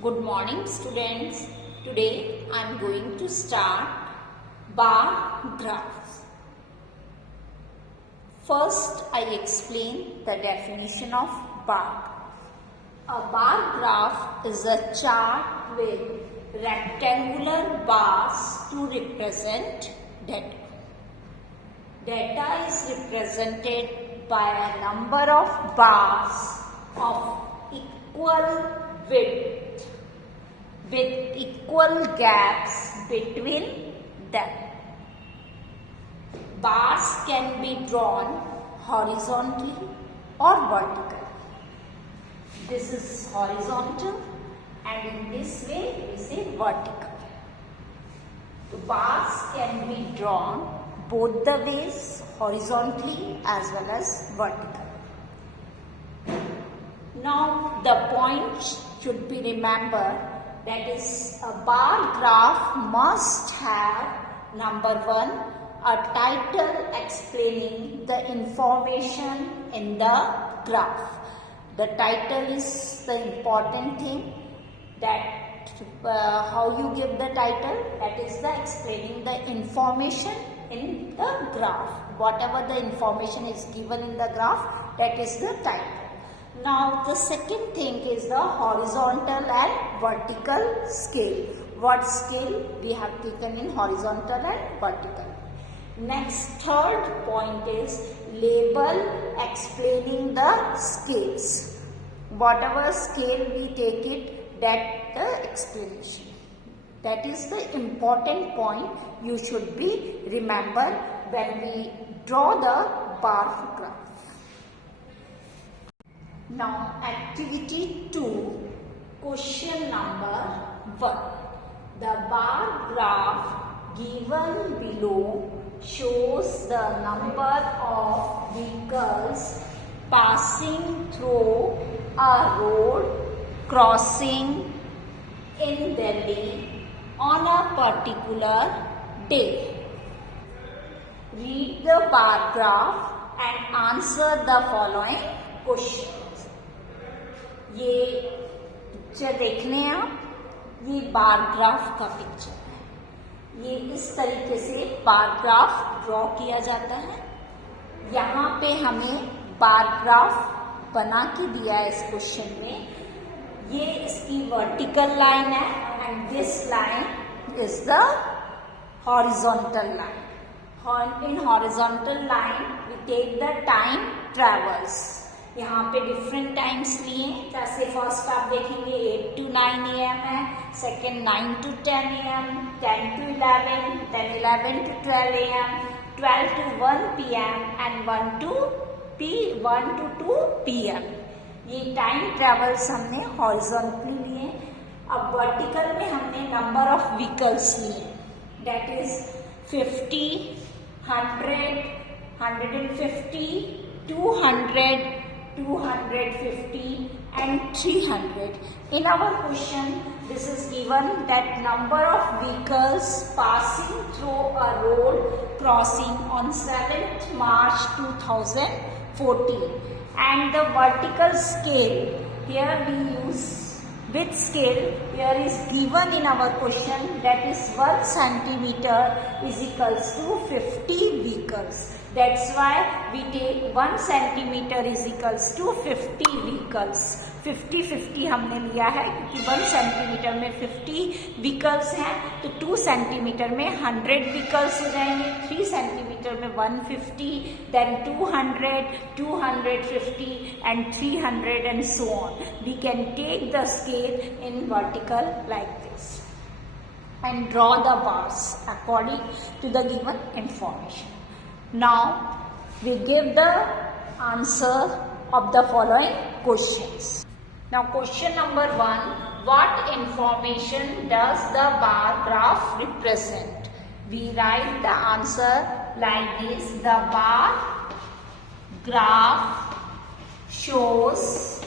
Good morning students. Today I am going to start bar graphs. First I explain the definition of bar. A bar graph is a chart with rectangular bars to represent data. Data is represented by a number of bars of equal width with equal gaps between them. Bars can be drawn horizontally or vertically. This is horizontal and in this way we say vertical. The bars can be drawn both the ways, horizontally as well as vertically. Now the point should be remembered, that is, a bar graph must have number one, a title explaining the information in the graph. The title is the important thing, that how you give the title, that is the explaining the information in the graph. Whatever the information is given in the graph, that is the title. Now the second thing is the horizontal and vertical scale. What scale we have taken in horizontal and vertical. Next, third point is label explaining the scales. Whatever scale we take it, that the explanation. That is the important point you should be remember when we draw the bar graph. Now activity 2, question number 1. The bar graph given below shows the number of vehicles passing through a road crossing in Delhi on a particular day. Read the bar graph and answer the following questions. ये picture देख लें आप, ये bar graph का picture है. ये इस तरीके से बार ग्राफ ड्रॉ किया जाता है. यहाँ पे हमें बार ग्राफ बना के दिया है इस क्वेश्चन में. ये इसकी वर्टिकल लाइन है and this line is the horizontal line. In horizontal line we take the time travels. यहाँ पे डिफरेंट टाइम्स लिए, जैसे फर्स्ट आप देखेंगे 8 to 9 AM है, second 9 to 10 AM, 10 to 11, then 11 to 12 AM, 12 to 1 PM and 1 to 2 PM. ये time travels हमने horizontally लिए. अब वर्टिकल में हमने नंबर ऑफ व्हीकल्स लिए, that is 50, 100, 150, 200, 250 and 300. In our question, this is given that number of vehicles passing through a road crossing on 7th March 2014. And the vertical scale, here we use with scale, here is given in our question, that is 1 centimeter is equals to 50 vehicles. That's why we take 1 centimeter is equals to 50 vehicles. 50-50 हमने लिया है क्योंकि 1 centimetre में 50 vehicles हैं, तो 2 centimetre में 100 vehicles हो जाएंगे, 3 सेंटीमीटर में 150, then 200, 250 and 300 and so on. We can take the scale in vertical like this and draw the bars according to the given information. Now we give the answer of the following questions. Now question number 1, what information does the bar graph represent? We write the answer like this. The bar graph shows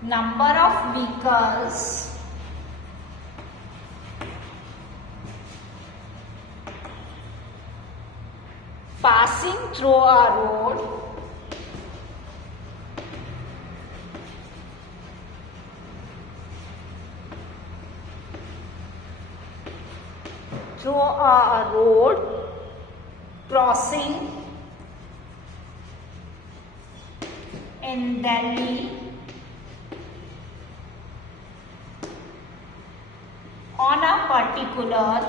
number of vehicles passing through a road through a road crossing in Delhi on a particular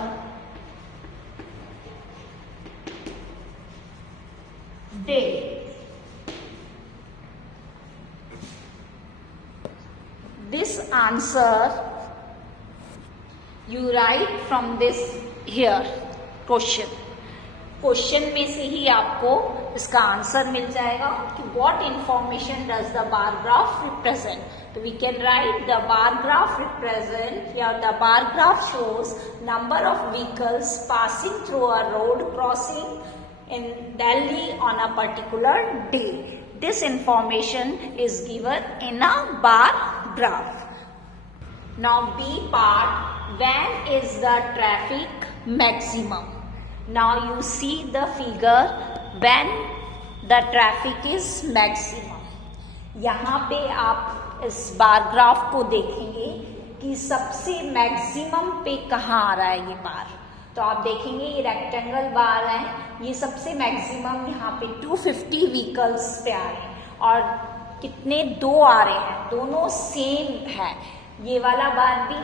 day. This answer you write from this here question में से ही आपको इसका answer मिल जाएगा कि what information does the bar graph represent. तो we can write the bar graph represent या the bar graph shows number of vehicles passing through a road crossing in Delhi on a particular day. This information is given in a bar graph. Now B part, when is the traffic maximum? Now you see the figure when the traffic is maximum. यहाँ पे आप इस bar graph को देखेंगे कि सबसे maximum पे कहाँ आ रहा है ये बार. तो आप देखेंगे ये रेक्टेंगल बार है, ये सबसे मैक्सिमम यहाँ पे 250 व्हीकल्स पे आ रहे हैं. और कितने दो आ रहे हैं, दोनों सेम है. ये वाला बार भी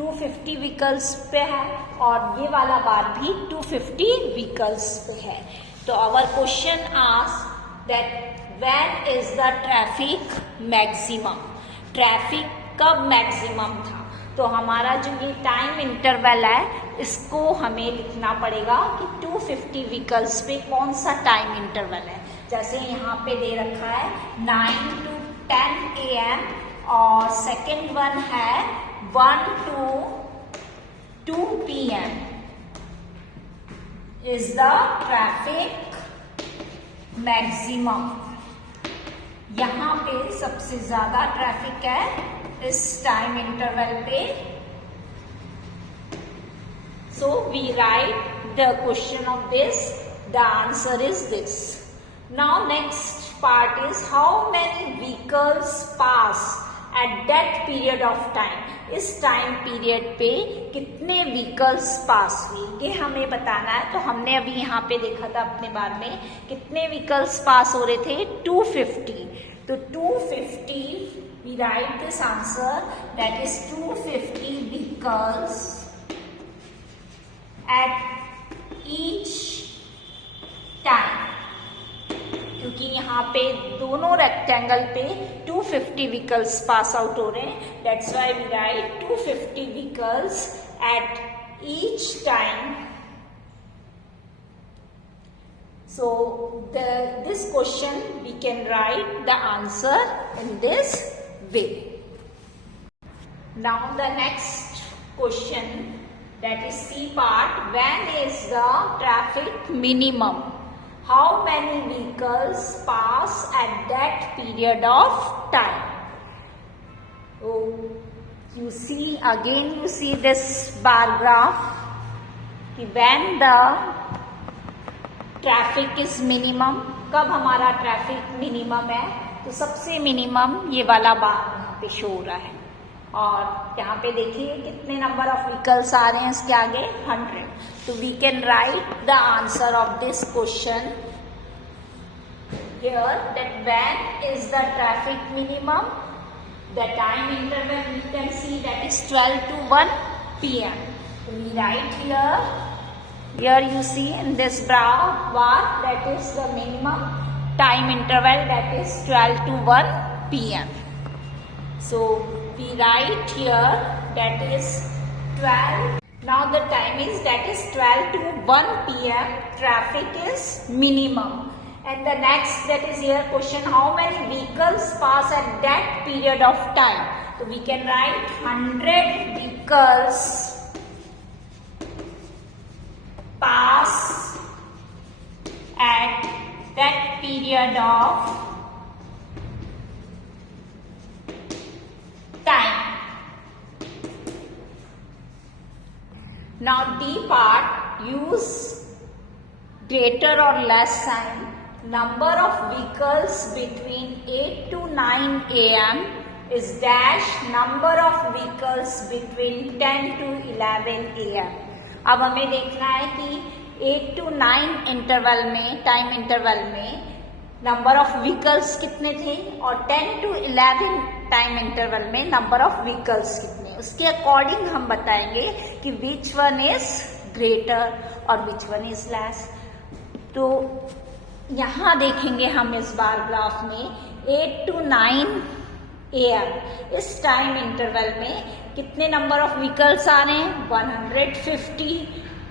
250 व्हीकल्स पे है और ये वाला बार भी 250 व्हीकल्स पे है. तो our question ask that when is the traffic maximum. Traffic कब मैक्सिमम था? तो हमारा जो ये टाइम इंटरवल है इसको हमें लिखना पड़ेगा कि 250 व्हीकल्स पे कौन सा टाइम इंटरवल है. जैसे यहाँ पे दे रखा है 9 to 10 AM और सेकेंड वन है 1 to 2 PM is the traffic maximum. यहाँ पे सबसे ज्यादा ट्रैफिक है इस टाइम इंटरवल पे. So we write the question of this. The answer is this. Now next part is how many vehicles pass at that period of time. इस time period पे कितने व्हीकल्स पास हुए ये हमें बताना है. तो हमने अभी यहाँ पे देखा था अपने बार में कितने व्हीकल्स पास हो रहे थे 250. तो 250 we write this answer that is 250 vehicles at each time. क्योंकि यहाँ पे दोनों रेक्टेंगल पे 250 व्हीकल्स पास आउट हो रहे हैं. That's why we write 250 vehicles at each time. So this question we can write the answer in this way. Now the next question, that is C part, when is the traffic minimum? How many vehicles pass at that period of time? Oh, you see this bar graph. When the traffic is minimum, कब हमारा traffic minimum है? तो सबसे minimum ये वाला बार यहाँ पे show हो रहा है. और यहाँ पे देखिए कितने नंबर ऑफ व्हीकल्स आ रहे हैं इसके आगे 100. तो we can write the answer of this question here that when is the traffic minimum. The time interval we can see that is 12 to 1 PM. We write here. Here you see in this bar that is the minimum time interval, that is 12 to 1 PM. So we write here that is 12. Now the time is that is 12 to 1 PM. Traffic is minimum. And the next that is here question, how many vehicles pass at that period of time? So we can write 100 vehicles pass at that period of time. Now D part, use greater or less sign. Number of vehicles between 8 to 9 AM is dash number of vehicles between 10 to 11 AM. अब हमें देखना है कि 8 to 9 interval में, time interval में number of vehicles कितने थे और 10 to 11 टाइम इंटरवल में नंबर ऑफ व्हीकल्स कितने। उसके अकॉर्डिंग हम बताएंगे कि विच वन इज ग्रेटर और विच वन इज लेस। तो यहाँ देखेंगे हम इस बार ग्राफ में 8 to 9 AM इस टाइम इंटरवल में कितने नंबर ऑफ व्हीकल्स आ रहे हैं 150,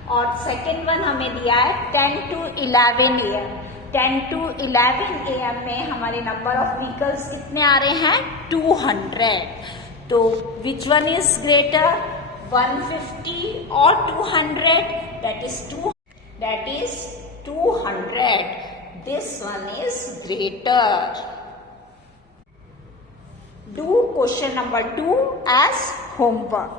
और सेकेंड वन हमें दिया है 10 to 11 AM। 10 to 11 AM में हमारे नंबर ऑफ व्हीकल्स कितने आ रहे हैं 200। तो विच वन इज ग्रेटर 150 और 200, that is 200। This one is greater. Do question number 2 as homework.